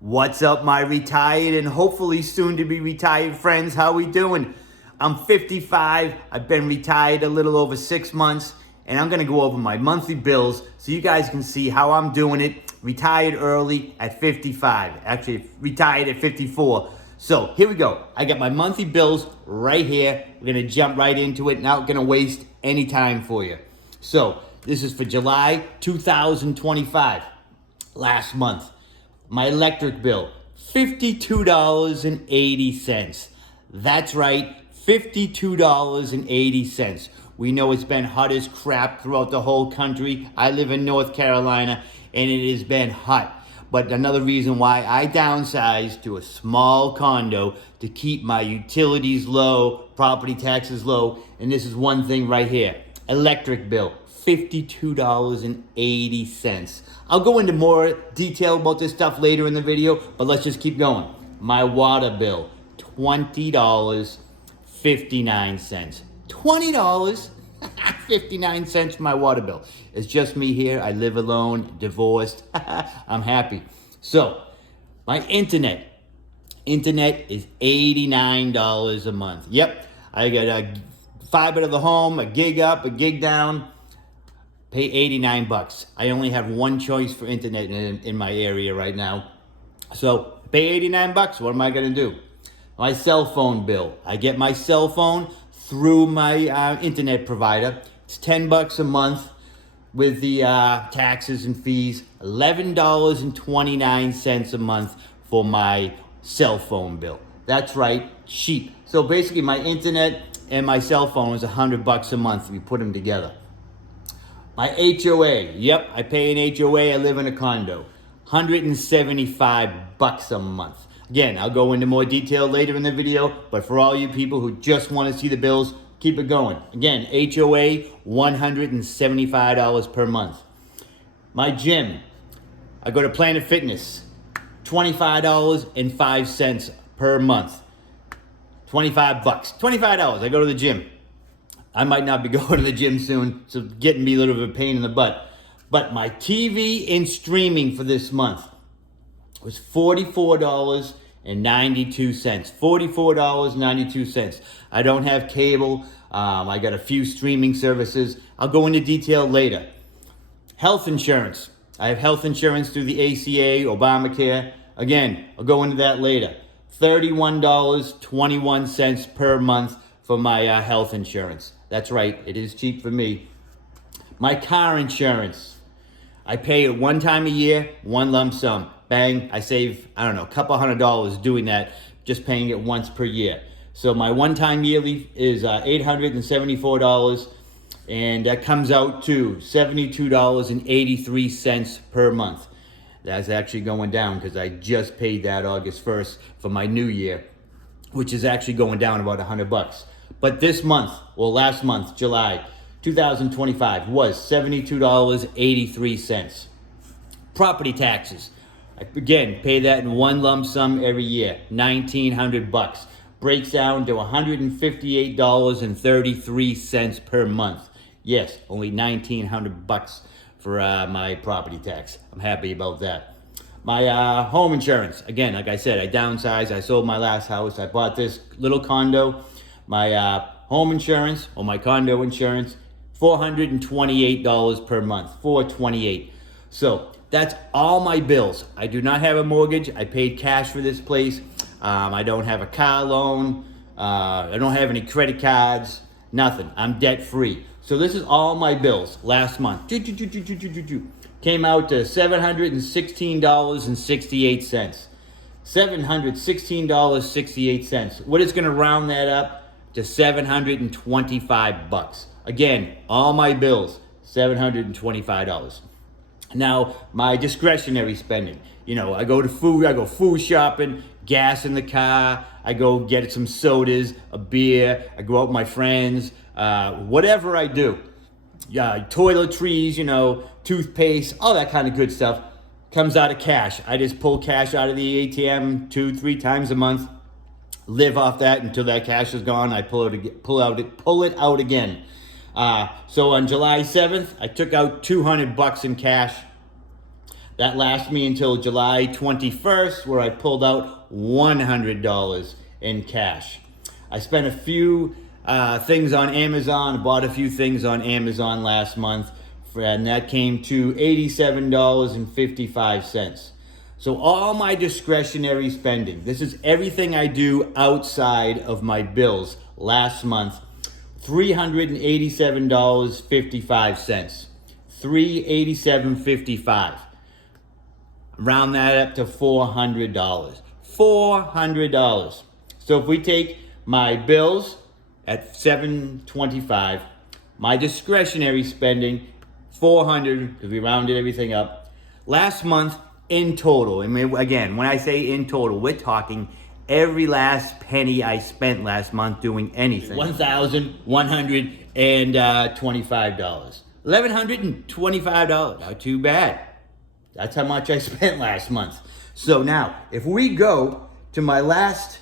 What's up, my retired and hopefully soon to be retired friends? How we doing? I'm 55. I've been retired a little over 6 months, and I'm gonna go over my monthly bills so you guys can see how I'm doing it. Retired early at 55. Actually, retired at 54. So here we go. I got my monthly bills right here. We're gonna jump right into it. Not gonna waste any time for you. So this is for July 2025. Last month. My electric bill, $52.80. That's right, $52.80. We know it's been hot as crap throughout the whole country. I live in North Carolina, and it has been hot. But another reason why I downsized to a small condo to keep my utilities low, property taxes low, and this is one thing right here. Electric bill, $52.80. I'll go into more detail about this stuff later in the video, but let's just keep going. My water bill, $20.59. $20.59 for my water bill. It's just me here. I live alone, divorced. I'm happy. So, my internet is $89 a month. Yep, I got a fiber to the home, a gig up, a gig down. Pay $89. I only have one choice for internet in my area right now. So pay $89. What am I gonna do? My cell phone bill. I get my cell phone through my internet provider. It's $10 a month with the taxes and fees. $11.29 a month for my cell phone bill. That's right, cheap. So basically my internet and my cell phone is $100 a month. We put them together. My HOA, yep, I pay an HOA, I live in a condo. $175 a month. Again, I'll go into more detail later in the video, but for all you people who just want to see the bills, keep it going. Again, HOA, $175 per month. My gym, I go to Planet Fitness, $25.05 per month. $25. $25, I go to the gym. I might not be going to the gym soon, so it's getting me a little bit of a pain in the butt. But my TV and streaming for this month was $44.92. $44.92. I don't have cable. I got a few streaming services. I'll go into detail later. Health insurance. I have health insurance through the ACA, Obamacare. Again, I'll go into that later. $31.21 per month for my health insurance. That's right, it is cheap for me. My car insurance, I pay it one time a year, one lump sum. Bang, I save, a couple $100 doing that, just paying it once per year. So my one-time yearly is $874, and that comes out to $72.83 per month. That's actually going down because I just paid that August 1st for my new year, which is actually going down about $100. But this month, well, last month, July 2025, was $72.83. Property taxes. I, again, pay that in one lump sum every year, $1,900. Breaks down to $158.33 per month. Yes, only $1,900 for my property tax. I'm happy about that. My home insurance, again, like I said, I downsized. I sold my last house. I bought this little condo. My home insurance or my condo insurance, $428 per month, $428. So that's all my bills. I do not have a mortgage. I paid cash for this place. I don't have a car loan. I don't have any credit cards, nothing. I'm debt free. So this is all my bills last month. Came out to $716.68. $716.68. What is going to round that up to $725. Again, all my bills, $725. Now, my discretionary spending. I go food shopping, gas in the car, I go get some sodas, a beer, I go out with my friends, whatever I do. Toiletries, toothpaste, all that kind of good stuff comes out of cash. I just pull cash out of the ATM 2-3 times a month. Live off that until that cash is gone. I pull it out again. So on July 7th, I took out $200 in cash. that lasts me until July 21st, where I pulled out $100 in cash. I spent a few things on Amazon, bought a few things on Amazon last month, and that came to $87.55. So all my discretionary spending, this is everything I do outside of my bills last month, $387.55. $387.55. Round that up to $400. $400. So if we take my bills at $725, my discretionary spending $400, because we rounded everything up. Last month in total, I mean, again, when I say in total, we're talking every last penny I spent last month doing anything. $1,125. $1,125. Not too bad. That's how much I spent last month. So now, if we go to my last,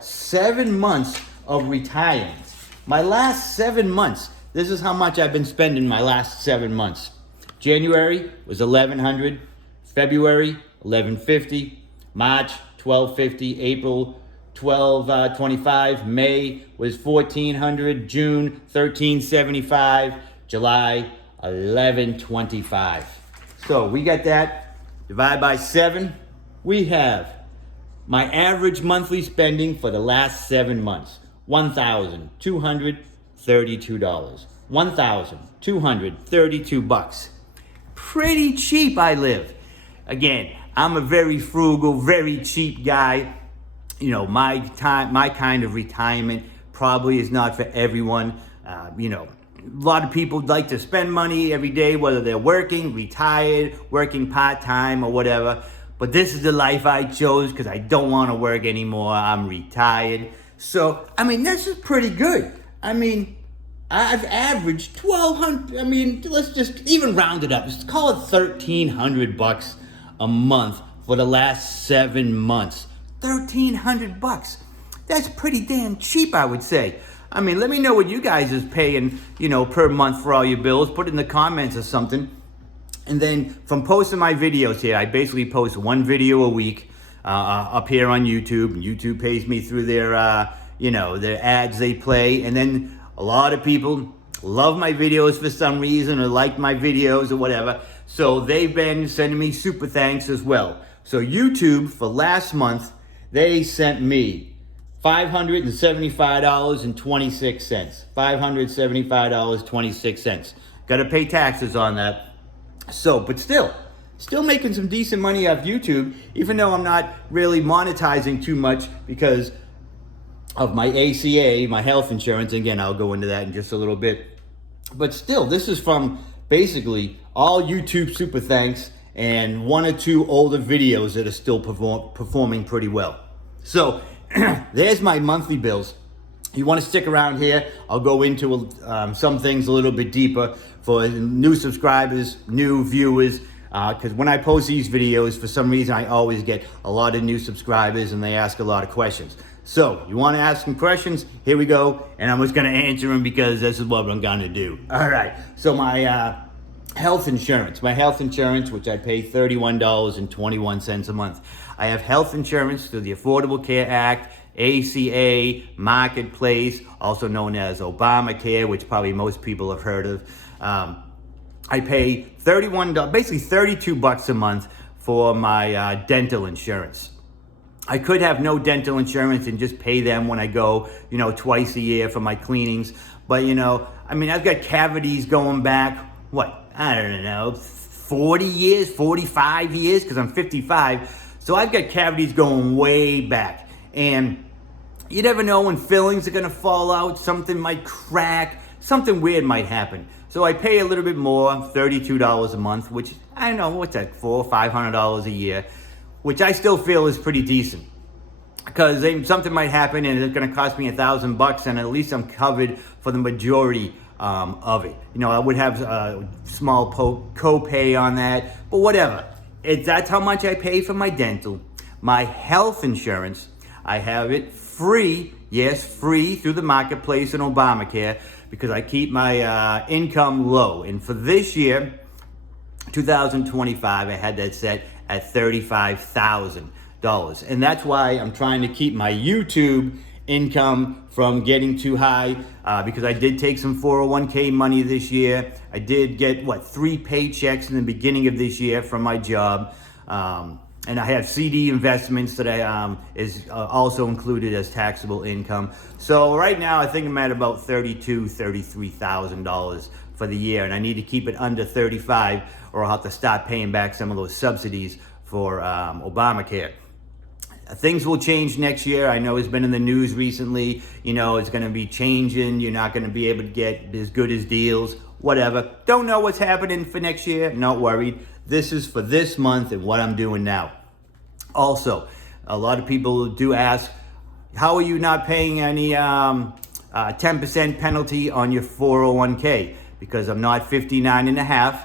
7 months of retirement. My last 7 months, this is how much I've been spending my last 7 months. January was $1,100. February, $1,150. March, $1,250. April, $1,225. May was $1,400. June, $1,375. July, $1,125. So we got that. Divide by 7. We have my average monthly spending for the last 7 months. $1,232. $1,232. Pretty cheap I live. Again, I'm a very frugal, very cheap guy. You know, my kind of retirement probably is not for everyone. A lot of people like to spend money every day, whether they're working, retired, working part-time or whatever. But this is the life I chose because I don't want to work anymore. I'm retired. So, this is pretty good. I've averaged $1,200. Let's just even round it up. Let's call it $1,300 a month for the last 7 months. $1,300. That's pretty damn cheap, I would say. Let me know what you guys is paying, per month for all your bills. Put it in the comments or something. And then from posting my videos here, I basically post 1 video a week up here on YouTube. And YouTube pays me through their, their ads they play. And then a lot of people love my videos for some reason or like my videos or whatever. So they've been sending me super thanks as well. So YouTube, for last month, they sent me $575.26. $575.26. Got to pay taxes on that. So, but still making some decent money off YouTube, even though I'm not really monetizing too much because of my ACA, my health insurance. Again, I'll go into that in just a little bit. But still, this is from basically all YouTube super thanks and 1 or 2 older videos that are still performing pretty well. So, there's my monthly bills. You want to stick around here, I'll go into some things a little bit deeper for new subscribers, new viewers, because when I post these videos, for some reason, I always get a lot of new subscribers and they ask a lot of questions. So, you want to ask some questions? Here we go, and I'm just going to answer them because this is what I'm going to do. All right, so my health insurance, which I pay $31.21 a month. I have health insurance through the Affordable Care Act, ACA, Marketplace, also known as Obamacare, which probably most people have heard of. I pay basically $32 a month for my dental insurance. I could have no dental insurance and just pay them when I go, twice a year for my cleanings. But, I've got cavities going back, 40 years, 45 years, because I'm 55. So I've got cavities going way back. And you never know when fillings are going to fall out, something might crack, something weird might happen. So I pay a little bit more, $32 a month, which I don't know, what's that, $400 or $500 a year, which I still feel is pretty decent. Because something might happen and it's going to cost me $1,000, and at least I'm covered for the majority of it. I would have a small co-pay on that, but whatever. That's how much I pay for my dental. My health insurance, I have it free, yes, free through the Marketplace and Obamacare, because I keep my income low. And for this year, 2025, I had that set at $35,000. And that's why I'm trying to keep my YouTube income from getting too high, because I did take some 401k money this year. I did get, 3 paychecks in the beginning of this year from my job. And I have CD investments that I is also included as taxable income. So right now I think I'm at about $33,000 for the year, and I need to keep it under 35, or I'll have to start paying back some of those subsidies for Obamacare. Things will change next year. I know it's been in the news recently. It's going to be changing. You're not going to be able to get as good as deals, whatever. Don't know what's happening for next year. Not worried. This is for this month and what I'm doing now. Also, a lot of people do ask, how are you not paying any 10% penalty on your 401k? Because I'm not 59 and a half,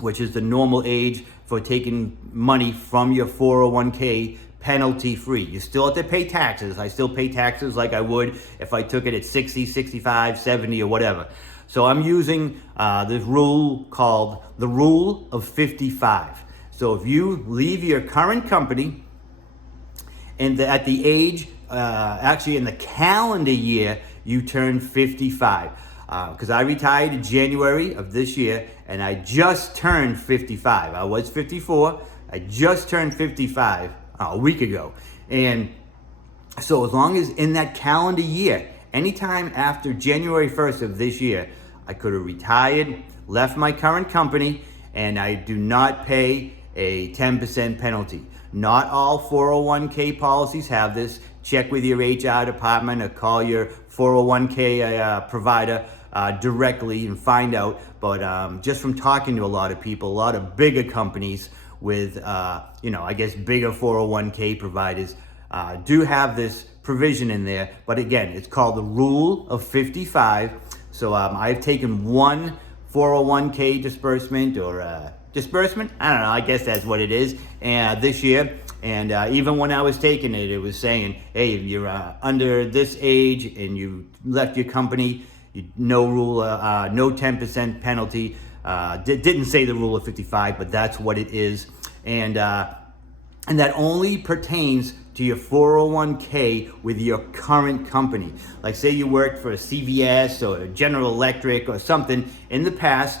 which is the normal age for taking money from your 401k penalty free. You still have to pay taxes. I still pay taxes like I would if I took it at 60, 65, 70 or whatever. So I'm using this rule called the rule of 55. So if you leave your current company and at the age, actually in the calendar year, you turn 55. Because I retired in January of this year and I just turned 55. I was 54. I just turned 55 a week ago. And so as long as in that calendar year, anytime after January 1st of this year, I could have retired, left my current company, and I do not pay a 10% penalty. Not all 401k policies have this. Check with your HR department or call your 401k provider directly and find out. But just from talking to a lot of people, a lot of bigger companies with, I guess bigger 401k providers do have this provision in there. But again, it's called the rule of 55. So I've taken one 401k disbursement or disbursement. I don't know. I guess that's what it is. And this year, and even when I was taking it, it was saying, hey, if you're under this age and you left your company, no rule, no 10% penalty. Didn't say the rule of 55, but that's what it is. And that only pertains to your 401k with your current company. Like say you worked for a CVS or General Electric or something in the past,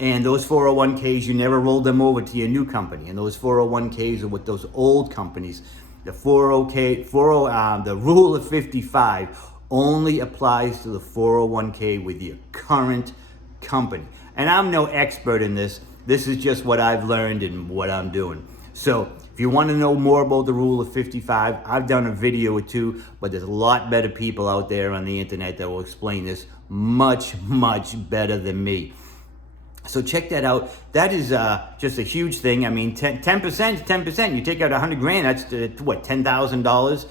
and those 401ks, you never rolled them over to your new company. And those 401ks are with those old companies. The the rule of 55 only applies to the 401k with your current company. And I'm no expert in this. This is just what I've learned and what I'm doing. So if you want to know more about the rule of 55, I've done a video or two, but there's a lot better people out there on the internet that will explain this much, much better than me. So check that out. That is just a huge thing. I mean, 10%. You take out 100 grand, that's what, $10,000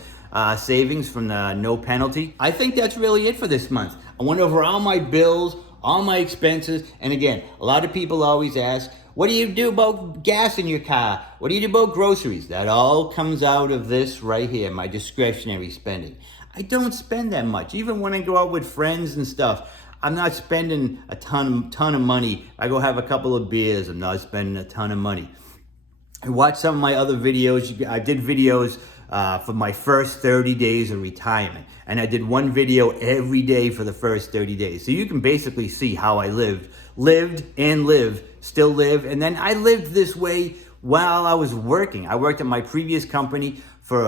savings from the no penalty. I think that's really it for this month. I went over all my bills, all my expenses, and again, a lot of people always ask, what do you do about gas in your car? What do you do about groceries? That all comes out of this right here, my discretionary spending. I don't spend that much. Even when I go out with friends and stuff, I'm not spending a ton of money. I go have a couple of beers, I'm not spending a ton of money. I watch some of my other videos. I did videos for my first 30 days of retirement. And I did one video every day for the first 30 days. So you can basically see how I still live. And then I lived this way while I was working. I worked at my previous company for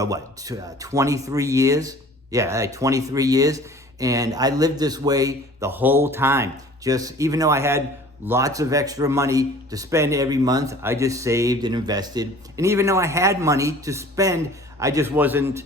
23 years? Yeah, 23 years. And I lived this way the whole time. Just even though I had lots of extra money to spend every month, I just saved and invested. And even though I had money to spend, I just wasn't,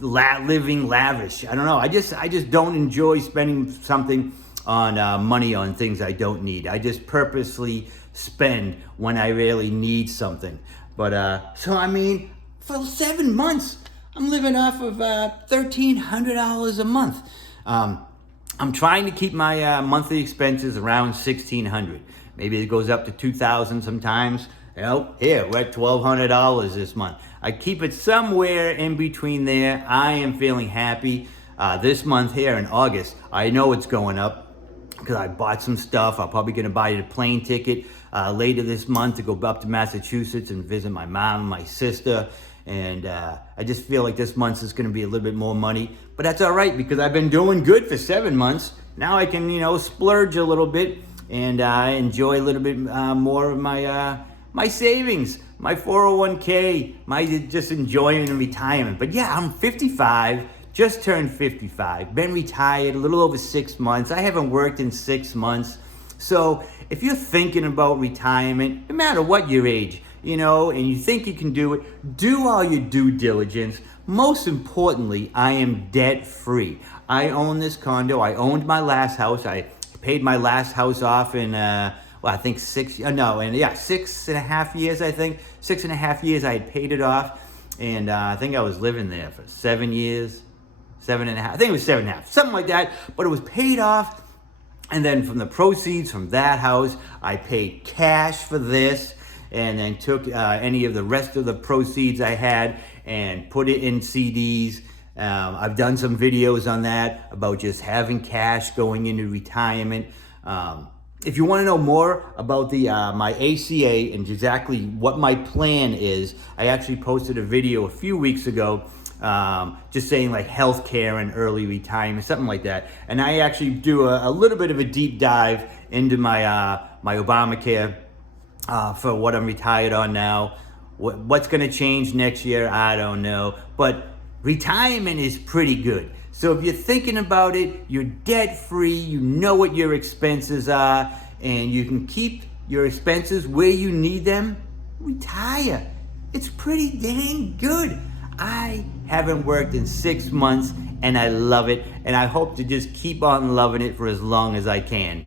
living lavish. I don't know. I just don't enjoy spending something on money on things I don't need. I just purposely spend when I really need something. But so I mean, for 7 months, I'm living off of $1,300 a month. I'm trying to keep my monthly expenses around $1,600. Maybe it goes up to $2,000 sometimes. Here, we're at $1,200 this month. I keep it somewhere in between there. I am feeling happy. This month here in August, I know it's going up because I bought some stuff. I'm probably going to buy a plane ticket later this month to go up to Massachusetts and visit my mom and my sister. And I just feel like this month is going to be a little bit more money. But that's all right because I've been doing good for 7 months. Now I can, splurge a little bit and enjoy a little bit more of my savings, my 401k, my just enjoying in retirement. But yeah, I'm 55, just turned 55, been retired a little over 6 months. I haven't worked in 6 months. So if you're thinking about retirement, no matter what your age, and you think you can do it, do all your due diligence. Most importantly, I am debt free. I own this condo. I owned my last house. I paid my last house off in, I think 6.5 years, I think. 6.5 years I had paid it off. And I think I was living there for 7 years, 7.5. I think it was 7.5, something like that. But it was paid off. And then from the proceeds from that house, I paid cash for this. And then took any of the rest of the proceeds I had and put it in CDs. I've done some videos on that about just having cash going into retirement. If you want to know more about my ACA and exactly what my plan is, I actually posted a video a few weeks ago just saying like healthcare and early retirement, something like that. And I actually do a little bit of a deep dive into my Obamacare. For what I'm retired on now. What's going to change next year, I don't know. But retirement is pretty good. So if you're thinking about it, you're debt free, you know what your expenses are, and you can keep your expenses where you need them, retire. It's pretty dang good. I haven't worked in 6 months and I love it, and I hope to just keep on loving it for as long as I can.